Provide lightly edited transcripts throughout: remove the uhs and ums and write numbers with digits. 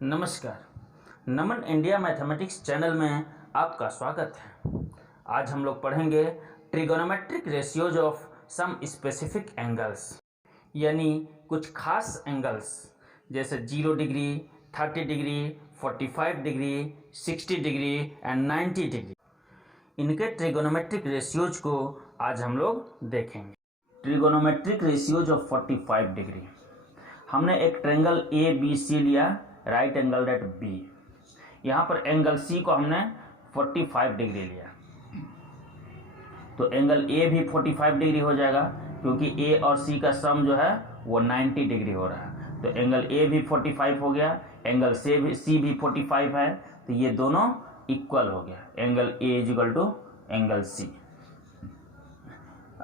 नमस्कार। नमन India mathematics channel में आपका स्वागत है। आज हम लोग पढ़ेंगे trigonometric ratios of some specific angles, यानी कुछ खास एंगल्स जैसे 0 degree, 30 degree, 45 degree, 60 degree and 90 degree. इनके ट्रिगोनोमेट्रिक रेशियोज को आज हम लोग देखेंगे। Trigonometric ratios of 45 degree. हमने एक ट्रायंगल ए बी सी लिया, राइट एंगल एट बी। यहाँ पर एंगल सी को हमने 45 डिग्री लिया, तो एंगल ए भी 45 डिग्री हो जाएगा क्योंकि ए और सी का सम जो है वो 90 डिग्री हो रहा है। तो एंगल ए भी 45 हो गया, एंगल सी भी 45 है, तो ये दोनों इक्वल हो गया। Angle A is equal to angle C.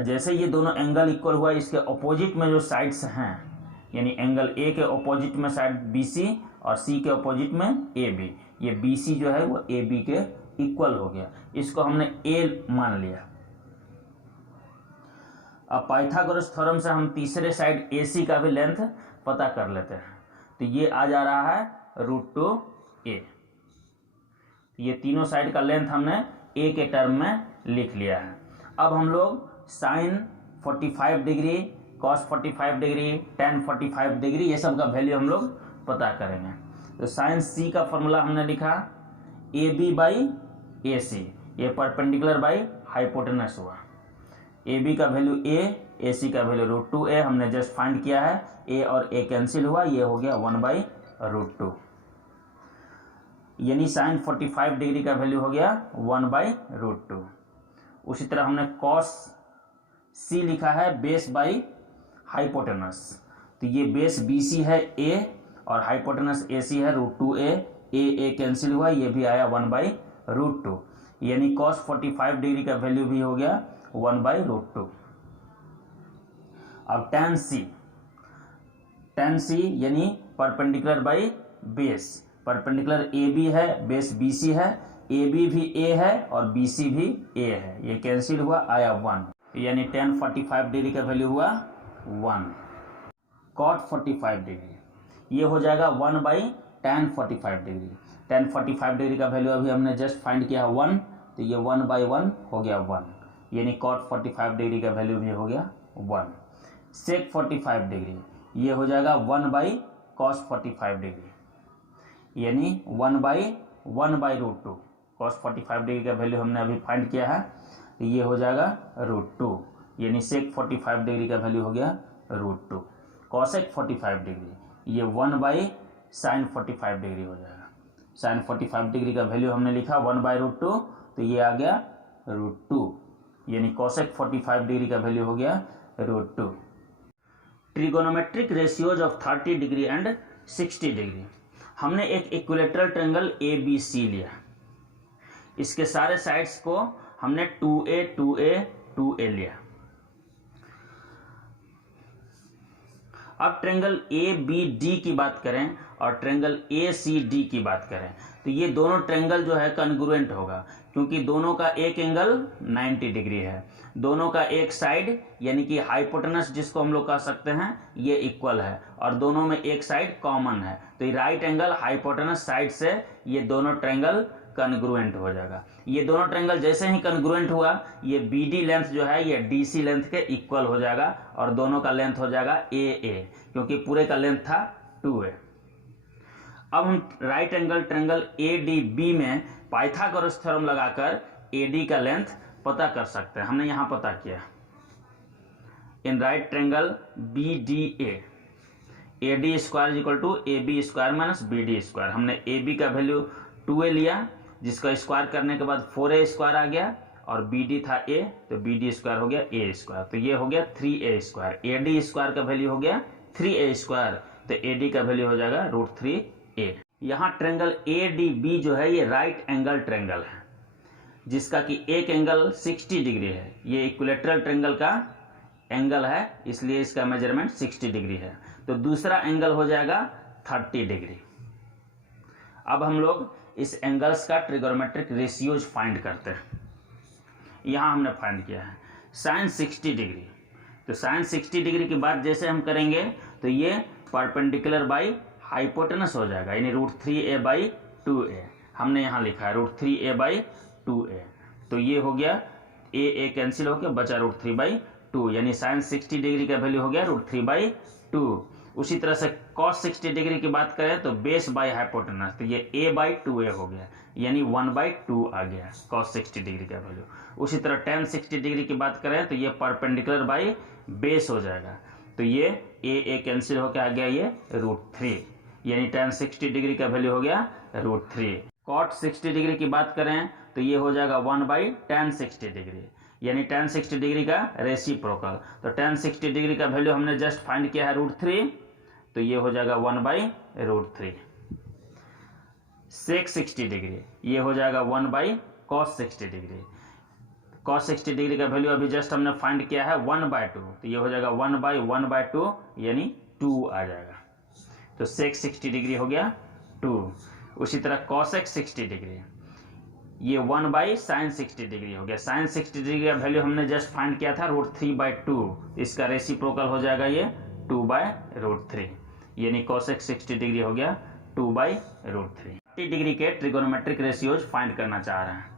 जैसे ये दोनों एंगल इक्वल हुआ, इसके अपोजिट में जो साइड्स हैं, यानी एंगल ए के अपोजिट में साइड बी सी और सी के अपोजिट में ए बी, ये बी सी जो है वो ए बी के इक्वल हो गया। इसको हमने ए मान लिया। अब पाइथागोरस थ्योरम से हम तीसरे साइड ए सी का भी लेंथ पता कर लेते हैं। तो ये आ जा रहा है √2a। ये तीनों साइड का लेंथ हमने ए के टर्म में लिख लिया है। अब हम लोग sine 45 degree, cos 45 degree, tan 45 degree, ये सब का वैल्यू हम लोग पता करेंगे। तो साइन सी का फॉर्मूला हमने लिखा ए बी बाई ए सी, ये परपेंडिकुलर बाई हाइपोटेनस हुआ। ए बी का वैल्यू ए सी का वैल्यू √2a हमने जस्ट फाइंड किया है। ए और ए कैंसिल हुआ, ये हो गया 1/√2, यानी साइन 45 डिग्री का वैल्यू हो गया 1/√2। उसी तरह हमने कॉस सी लिखा है बेस बाई हाइपोटेनस, तो ये बेस बी सी है ए और हाइपोटेनस ए सी है √2a। ए कैंसिल हुआ, ये भी आया 1/√2, यानी कॉस 45 डिग्री का वैल्यू भी हो गया 1/√2। अब टेन सी यानी perpendicular by base, perpendicular A B है, बेस बी सी है, ए बी भी ए है और बी सी भी ए है, ये कैंसिल हुआ, आया 1, यानी टेन 45 डिग्री का वैल्यू हुआ 1। कॉट 45 डिग्री ये हो जाएगा 1/tan 45 डिग्री। tan 45 डिग्री का वैल्यू अभी हमने जस्ट फाइंड किया 1, तो ये 1/1 हो गया 1, यानी कॉट 45 डिग्री का वैल्यू भी हो गया 1। सेक 45 डिग्री ये हो जाएगा 1/cos 45 डिग्री, यानी 1/1/√2। cos 45 डिग्री का वैल्यू हमने अभी फाइंड किया है, तो ये हो जाएगा √2, यानी सेक 45 डिग्री का वैल्यू हो गया √2। कॉसेक 45 डिग्री ये 1/sin 45 डिग्री हो जाएगा। sin 45 डिग्री का वैल्यू हमने लिखा 1/√2, तो ये आ गया √2, यानी कॉसेक 45 डिग्री का वैल्यू हो गया √2। Trigonometric ratios of 30 degree and 60 degree. हमने एक equilateral triangle A B C लिया, इसके सारे साइड्स को हमने 2a 2a 2a लिया। अब ट्रायंगल ए बी डी की बात करें और ट्रायंगल ए सी डी की बात करें, तो ये दोनों ट्रायंगल जो है कॉन्ग्रुएंट होगा, क्योंकि दोनों का एक एंगल 90 डिग्री है, दोनों का एक साइड यानी कि हाइपोटेनस जिसको हम लोग कह सकते हैं ये इक्वल है, और दोनों में एक साइड कॉमन है, तो ये राइट एंगल हाइपोटेनस साइड से ये दोनों ट्रायंगल कॉन्ग्रुएंट हो जाएगा। ये दोनों ट्रायंगल जैसे ही कॉन्ग्रुएंट हुआ, ये बी डी लेंथ जो है ये डी सी लेंथ के इक्वल हो जाएगा और दोनों का लेंथ हो जाएगा ए, क्योंकि पूरे का लेंथ था 2a। अब हम right angle triangle A D B में पाइथागोरस थ्योरम लगाकर ए डी का लेंथ पता कर सकते हैं। हमने यहाँ पता किया in right triangle B D A D square equal to A B square minus B D square. हमने ए बी का वैल्यू 2a लिया, जिसका स्क्वायर करने के बाद 4a स्क्वायर आ गया, और बी डी था a, तो बी डी स्क्वायर हो गया a स्क्वायर, तो ये हो गया 3a स्क्वायर। ए डी स्क्वायर का वैल्यू हो गया 3a स्क्वायर, तो ए डी का वैल्यू हो जाएगा √3a। यहाँ ट्रायंगल ए डी बी जो है ये राइट एंगल ट्रायंगल है, जिसका कि एक एंगल 60 डिग्री है। ये इक्विलेटरल ट्रायंगल का एंगल है, इसलिए इसका मेजरमेंट 60 डिग्री है। तो दूसरा एंगल हो जाएगा 30 डिग्री। अब हम लोग इस एंगल्स का ट्रिगोनोमेट्रिक रेशियोज फाइंड करते हैं। यहाँ हमने फाइंड किया है साइन 60 डिग्री, तो साइन 60 डिग्री की बात जैसे हम करेंगे तो ये परपेंडिकुलर बाई हाइपोटेनस हो जाएगा, यानी √3a/2a। हमने यहाँ लिखा है √3a/2a, तो ये हो गया ए कैंसिल हो गया, बचा √3/2, यानी साइन 60 डिग्री का वैल्यू हो गया √3/2। उसी तरह से कॉस 60 डिग्री की बात करें तो बेस बाय हाइपोटेनस, तो ये a/2a हो गया, यानी 1/2 आ गया कॉस 60 डिग्री का वैल्यू। उसी तरह टेन 60 डिग्री की बात करें तो ये परपेंडिकुलर बाय बेस हो जाएगा, तो ये ए कैंसिल होकर आ गया ये √3, यानी टेन 60 डिग्री का वैल्यू हो गया √3। कॉट 60 डिग्री की बात करें तो ये हो जाएगा 1/tan 60 डिग्री, यानी tan 60 डिग्री का रेसिप्रोकल। तो tan 60 डिग्री का वैल्यू हमने जस्ट फाइंड किया है √3, तो ये हो जाएगा 1/√3। sec 60 डिग्री ये हो जाएगा 1/cos 60 डिग्री। cos 60 डिग्री का वैल्यू अभी जस्ट हमने फाइंड किया है 1/2, तो ये हो जाएगा 1/1/2, यानी 2 आ जाएगा। तो sec 60 डिग्री हो गया 2। उसी तरह cosec 60 डिग्री ये 1/sin 60 डिग्री हो गया। sin 60 डिग्री का वैल्यू हमने जस्ट फाइंड किया था √3/2, इसका रेसिप्रोकल हो जाएगा ये 2/√3, यानी cosec 60 डिग्री हो गया 2/√3। 30 डिग्री के ट्रिगोनोमेट्रिक रेशियोज फाइंड करना चाह रहे हैं।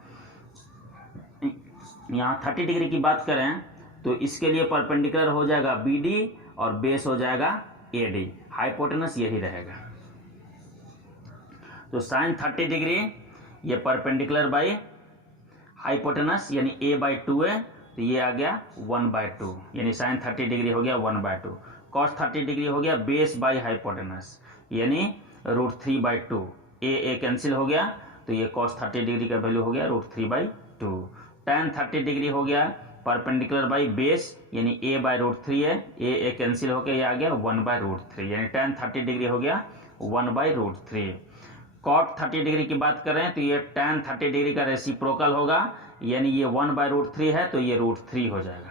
यहाँ 30 डिग्री की बात करें तो इसके लिए परपेंडिकुलर हो जाएगा BD और बेस हो जाएगा AD, हाइपोटेनस यही रहेगा। तो साइन 30 डिग्री ये परपेंडिकुलर बाय हाइपोटेनस यानी a/2a, तो ये आ गया 1/2, यानी साइन 30 डिग्री हो गया 1/2। कॉस 30 डिग्री हो गया बेस बाय हाइपोटेनस, यानी √3/2, a कैंसिल हो गया, तो ये कॉस 30 डिग्री का वैल्यू हो गया √3/2। tan 30 डिग्री हो गया परपेंडिकुलर बाय बेस, यानी a/√3 है, a कैंसिल होकर ये आ गया 1/√3, यानी tan 30 डिग्री हो गया 1/√3। कॉट 30 डिग्री की बात करें तो ये tan 30 डिग्री का रेसिप्रोकल होगा, यानी ये 1/√3 है, तो ये √3 हो जाएगा।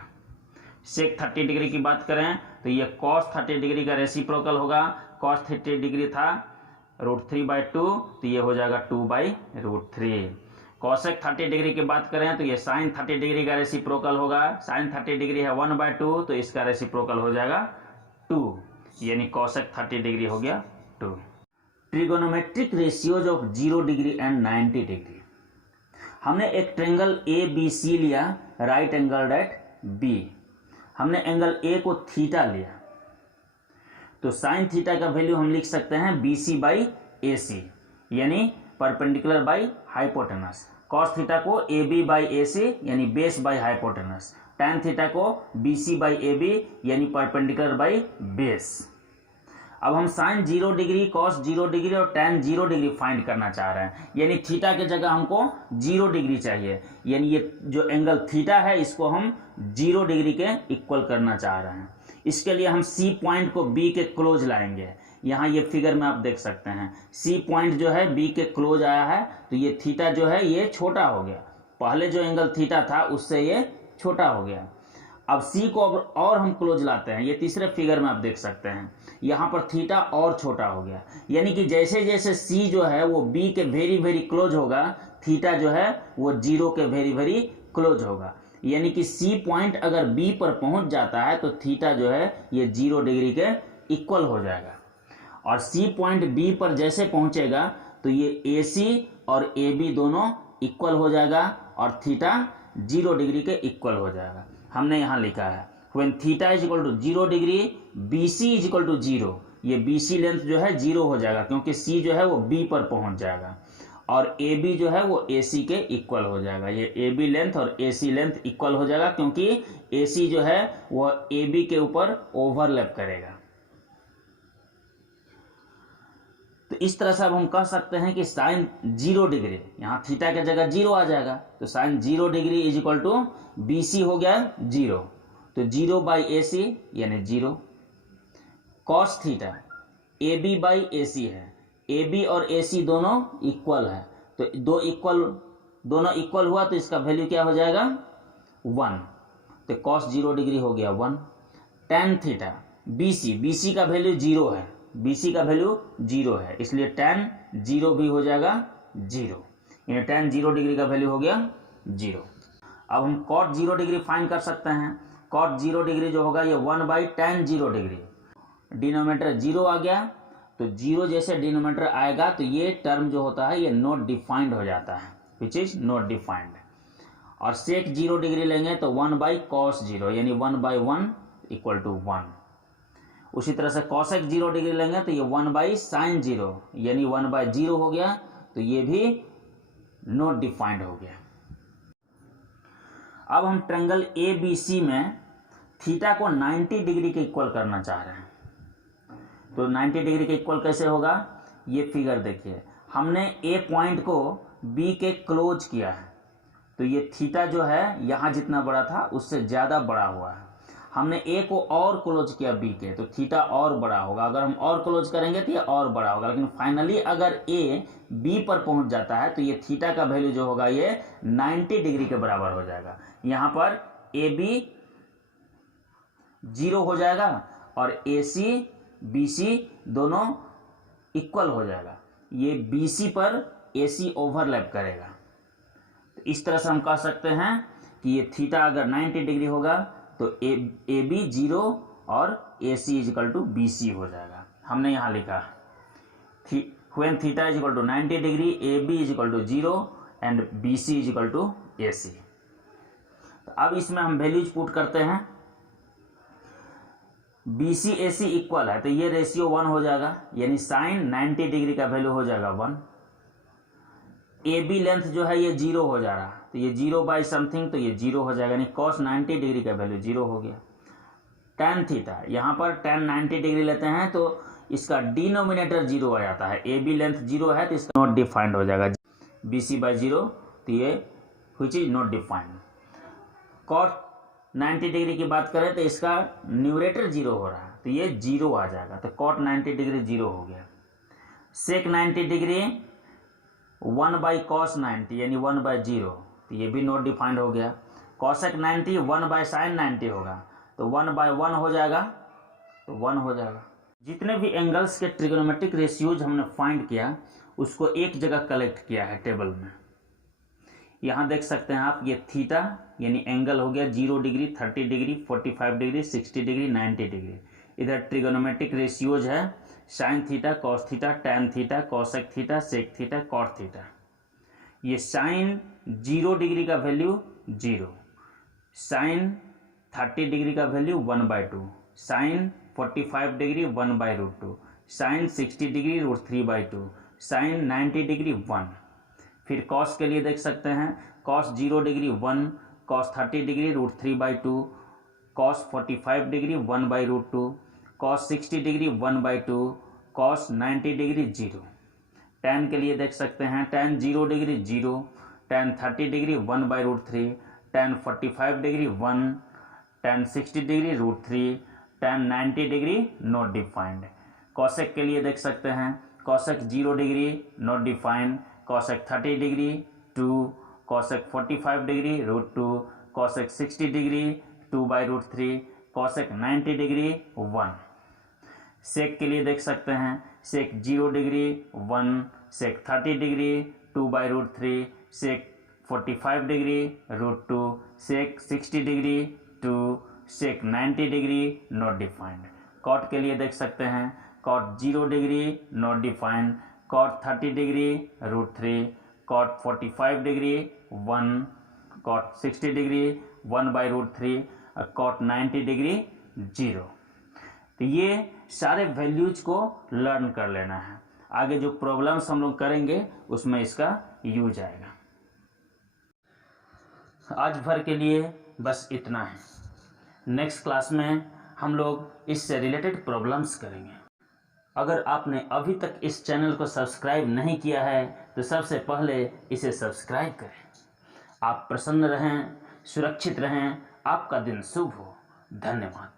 सेक 30 डिग्री की बात करें तो ये cos 30 डिग्री का रेसिप्रोकल होगा, cos 30 डिग्री था √3/2, तो ये हो जाएगा 2/√3। cosec 30 डिग्री की बात करें तो ये sin 30 डिग्री का रेसिप्रोकल होगा, sin 30 डिग्री है 1/2, तो इसका रेसिप्रोकल हो जाएगा 2, यानी cosec 30 डिग्री हो गया 2। Trigonometric ratios of 0 degree and 90 degree. हमने एक ट्रायंगल ABC लिया, राइट एंगल एट B। हमने एंगल A को थीटा लिया, तो साइन थीटा का वैल्यू हम लिख सकते हैं BC/AC, यानी perpendicular by hypotenuse. Cos theta को AB/AC, यानी base by hypotenuse. Tan theta को BC/AB, यानी परपेंडिकुलर बाय बेस। अब हम साइन 0 डिग्री, कॉस 0 डिग्री और टैन 0 डिग्री फाइंड करना चाह रहे हैं, यानी थीटा के जगह हमको 0 डिग्री चाहिए, यानी ये जो एंगल थीटा है इसको हम 0 डिग्री के इक्वल करना चाह रहे हैं। इसके लिए हम C पॉइंट को B के क्लोज लाएंगे। यहाँ ये फिगर में आप देख सकते हैं C पॉइंट जो है B के क्लोज आया है, तो ये थीटा जो है ये छोटा हो गया, पहले जो एंगल थीटा था उससे ये छोटा हो गया। अब C को और हम क्लोज लाते हैं, ये तीसरे फिगर में आप देख सकते हैं, यहाँ पर थीटा और छोटा हो गया, यानी कि जैसे जैसे C जो है वो B के वेरी वेरी क्लोज होगा, थीटा जो है वो 0 के वेरी वेरी क्लोज होगा। यानी कि C पॉइंट अगर B पर पहुंच जाता है तो थीटा जो है ये 0 डिग्री के इक्वल हो जाएगा, और C पॉइंट B पर जैसे पहुंचेगा तो ये AC और AB दोनों इक्वल हो जाएगा और थीटा 0 डिग्री के इक्वल हो जाएगा। हमने यहाँ लिखा है when theta is equal to 0 degree BC is equal to 0, ये BC लेंथ जो है 0 हो जाएगा क्योंकि C जो है वो B पर पहुंच जाएगा, और AB जो है वो AC के इक्वल हो जाएगा। ये AB लेंथ और AC लेंथ इक्वल हो जाएगा क्योंकि AC जो है वो AB के ऊपर ओवरलैप करेगा। तो इस तरह से अब हम कह सकते हैं कि साइन 0 डिग्री, यहाँ थीटा के जगह 0 आ जाएगा, तो sine 0 degree is equal to BC हो गया 0, तो 0/AC यानी 0। कॉस थीटा AB/AC है, AB और AC दोनों इक्वल है, तो दोनों इक्वल हुआ तो इसका वैल्यू क्या हो जाएगा 1, तो कॉस 0 डिग्री हो गया 1। टैन थीटा BC का वैल्यू 0 है, BC का वैल्यू 0 है, इसलिए टैन 0 भी हो जाएगा 0, यानी टैन 0 डिग्री का वैल्यू हो गया 0। अब हम कॉट 0 डिग्री फाइंड कर सकते हैं। कॉट 0 डिग्री जो होगा ये 1/tan 0 डिग्री, डिनोमिनेटर 0 आ गया, तो 0 जैसे डिनोमिनेटर आएगा तो ये टर्म जो होता है ये नॉट डिफाइंड हो जाता है, विच इज नॉट डिफाइंड। और सेक 0 डिग्री लेंगे तो 1/cos 0 यानी 1/1 इक्वल टू 1। उसी तरह से कॉसेक 0 डिग्री लेंगे तो ये 1/sin 0 यानी 1/0 हो गया, तो ये भी नॉट डिफाइंड हो गया। अब हम ट्रायंगल ABC में थीटा को 90 डिग्री के इक्वल करना चाह रहे हैं। तो 90 डिग्री के इक्वल कैसे होगा, ये फिगर देखिए, हमने A पॉइंट को B के क्लोज किया है, तो ये थीटा जो है यहाँ जितना बड़ा था उससे ज़्यादा बड़ा हुआ है। हमने A को और क्लोज किया B के, तो थीटा और बड़ा होगा। अगर हम और क्लोज करेंगे तो ये और बड़ा होगा, लेकिन फाइनली अगर A B पर पहुँच जाता है तो ये थीटा का वैल्यू जो होगा ये 90 डिग्री के बराबर हो जाएगा। यहाँ पर AB 0 हो जाएगा और AC BC दोनों इक्वल हो जाएगा। ये BC पर AC ओवरलैप करेगा। तो इस तरह से हम कह सकते हैं कि ये थीटा अगर 90 डिग्री होगा तो AB 0 और AC इक्वल टू BC हो जाएगा। हमने यहाँ लिखा when theta is equal to 90 degree AB is equal to 0 and BC is equal to AC। तो अब इसमें हम वैल्यूज पुट करते हैं। BC AC इक्वल है तो ये रेशियो 1 हो जाएगा, यानी साइन 90 डिग्री का वैल्यू हो जाएगा 1। AB लेंथ जो है ये 0 हो जा रहा, तो ये 0 बाई समथिंग, तो ये 0 हो जाएगा, यानी cos 90 डिग्री का वैल्यू 0 हो गया। tan थीटा, यहाँ पर tan 90 डिग्री लेते हैं तो इसका डिनोमिनेटर 0 आ जाता है। AB लेंथ 0 है तो इसका नॉट डिफाइंड हो जाएगा, BC बाई 0, तो ये which is not defined. cos 90 degree की बात करें तो इसका न्यूमरेटर 0 हो रहा है, तो ये 0 आ जाएगा, तो cot 90 डिग्री 0 हो गया। sec 90 डिग्री 1/cos 90 यानी 1/0, तो ये भी नॉट डिफाइंड हो गया। cosec 90 1/sin 90 होगा, तो 1/1 हो जाएगा, तो 1 हो जाएगा। जितने भी एंगल्स के ट्रिग्नोमेट्रिक रेशियोज हमने फाइंड किया उसको एक जगह कलेक्ट किया है टेबल में। यहाँ देख सकते हैं आप, ये थीटा यानी एंगल हो गया 0 degree, 30 degree, 45 degree, 60 degree, 90 degree. इधर ट्रिगोनोमेट्रिक रेशियोज है sine theta, cos theta, tan theta, cosec theta, sec theta, cot theta. ये साइन 0 डिग्री का वैल्यू 0, साइन 30 डिग्री का value 1/2, sine 45 degree 1/√2, sine 60 degree √3/2, sine 90 degree 1। फिर cos के लिए देख सकते हैं, cos 0 degree 1, cos 30 degree √3/2, cos 45 degree 1/√2, cos 60 degree 1/2, cos 90 degree 0। Tan के लिए देख सकते हैं, tan 0 degree 0, tan 30 degree 1/√3, tan 45 degree 1, tan 60 degree √3, tan 90 degree not defined. Cosec के लिए देख सकते हैं, cosec 0 degree not defined, cosec 30 degree 2, cosec 45 degree √2, cosec 60 degree 2/√3, cosec 90 degree 1। सेक के लिए देख सकते हैं, sec 0 degree 1, sec 30 degree 2/√3, sec 45 degree √2, sec 60 degree 2, sec 90 degree not defined. Cot के लिए देख सकते हैं, cot 0 degree not defined, cot 30 degree √3, cot 45 degree 1, cot 60 degree 1/√3, cot 90 degree 0। तो ये सारे वैल्यूज को लर्न कर लेना है, आगे जो प्रॉब्लम्स हम लोग करेंगे उसमें इसका यूज आएगा। आज भर के लिए बस इतना है। नेक्स्ट क्लास में हम लोग इससे रिलेटेड प्रॉब्लम्स करेंगे। अगर आपने अभी तक इस चैनल को सब्सक्राइब नहीं किया है तो सबसे पहले इसे सब्सक्राइब करें। आप प्रसन्न रहें, सुरक्षित रहें, आपका दिन शुभ हो। धन्यवाद।